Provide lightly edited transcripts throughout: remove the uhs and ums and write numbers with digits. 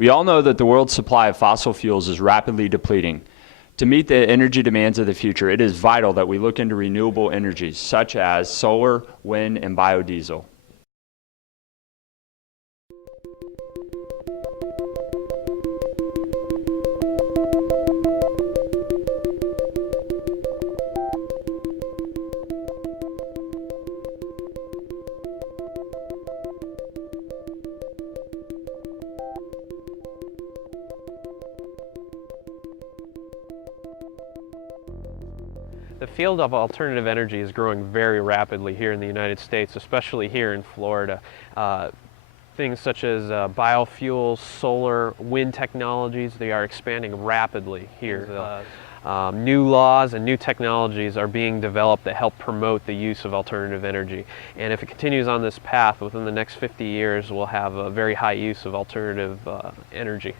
We all know that the world's supply of fossil fuels is rapidly depleting. To meet the energy demands of the future, it is vital that we look into renewable energies such as solar, wind, and biodiesel. The field of alternative energy is growing very rapidly here in the United States, especially here in Florida. Things such as biofuels, solar, wind technologies, they are expanding rapidly here. New laws and new technologies are being developed that help promote the use of alternative energy. And if it continues on this path, within the next 50 years, we'll have a very high use of alternative energy.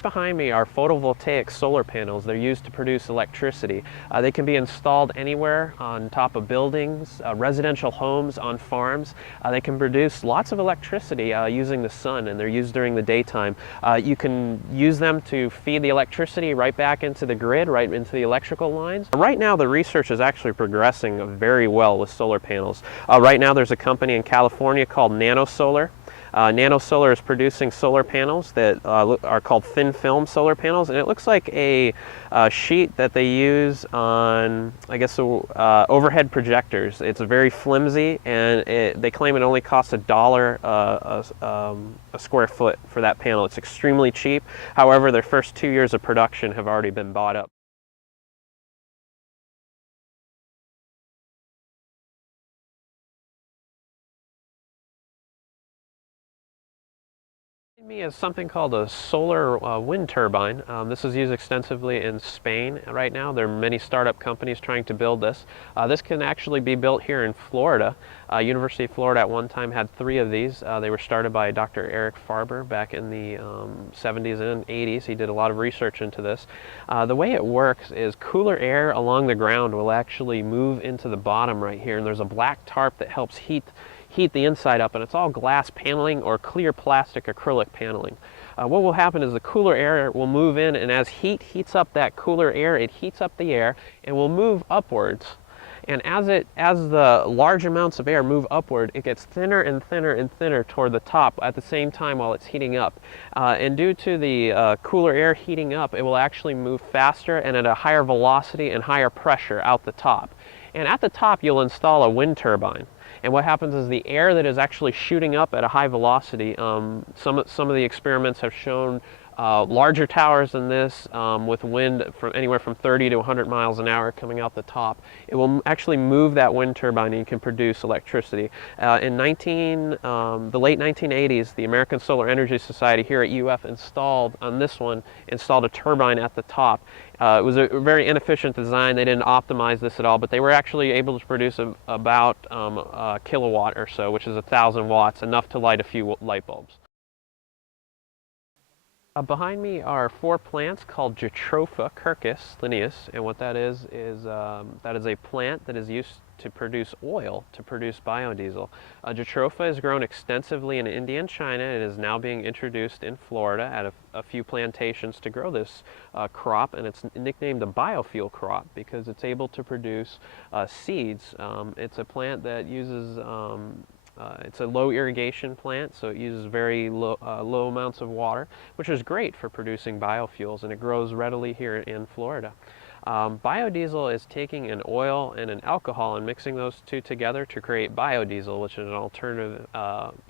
Behind me are photovoltaic solar panels. They're used to produce electricity. They can be installed anywhere on top of buildings, residential homes, on farms. They can produce lots of electricity using the sun, and they're used during the daytime. You can use them to feed the electricity right back into the grid, right into the electrical lines. Right now the research is actually progressing very well with solar panels. Right now there's a company in California called Nanosolar. Nanosolar is producing solar panels that are called thin film solar panels, and it looks like a sheet that they use on, I guess, overhead projectors. It's very flimsy, and they claim it only costs $1 a square foot for that panel. It's extremely cheap. However, their first 2 years of production have already been bought up. Me is something called a solar wind turbine. This is used extensively in Spain right now. There are many startup companies trying to build this. This can actually be built here in Florida. University of Florida at one time had 3 of these. They were started by Dr. Eric Farber back in the 70s and 80s. He did a lot of research into this. The way it works is cooler air along the ground will actually move into the bottom right here, and there's a black tarp that helps heat the inside up, and it's all glass paneling or clear plastic acrylic paneling. What will happen is the cooler air will move in, and as heat heats up that cooler air, it heats up the air and will move upwards. And as the large amounts of air move upward, it gets thinner and thinner and thinner toward the top at the same time while it's heating up. And due to the cooler air heating up, it will actually move faster and at a higher velocity and higher pressure out the top. And at the top, you'll install a wind turbine. And what happens is the air that is actually shooting up at a high velocity, some of the experiments have shown larger towers than this with wind from anywhere from 30 to 100 miles an hour coming out the top. It will actually move that wind turbine, and you can produce electricity. In the late 1980s, the American Solar Energy Society here at UF installed a turbine at the top. It was a very inefficient design. They didn't optimize this at all, but they were actually able to produce about a kilowatt or so, which is 1,000 watts, enough to light a few light bulbs. Behind me are 4 plants called Jatropha, Curcas, Linnaeus, and what that is that is a plant that is used to produce oil, to produce biodiesel. Jatropha is grown extensively in India and China. It is now being introduced in Florida at a few plantations to grow this crop, and it's nicknamed the biofuel crop because it's able to produce seeds. It's a plant that uses it's a low irrigation plant, so it uses very low amounts of water, which is great for producing biofuels, and it grows readily here in Florida. Biodiesel is taking an oil and an alcohol and mixing those two together to create biodiesel, which is an alternative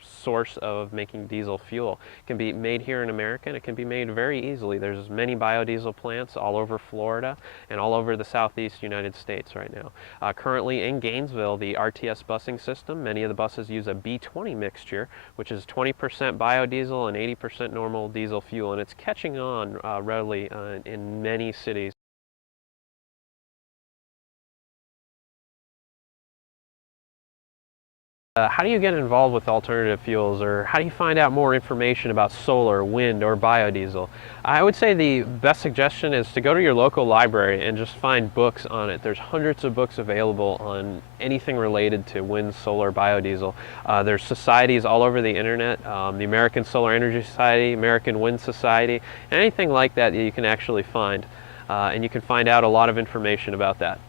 source of making diesel fuel. It can be made here in America, and it can be made very easily. There's many biodiesel plants all over Florida and all over the southeast United States right now. Currently in Gainesville, the RTS busing system, many of the buses use a B20 mixture, which is 20% biodiesel and 80% normal diesel fuel, and it's catching on readily in many cities. How do you get involved with alternative fuels, or how do you find out more information about solar, wind, or biodiesel? I would say the best suggestion is to go to your local library and just find books on it. There's hundreds of books available on anything related to wind, solar, biodiesel. There's societies all over the internet, the American Solar Energy Society, American Wind Society, anything like that you can actually find. And you can find out a lot of information about that.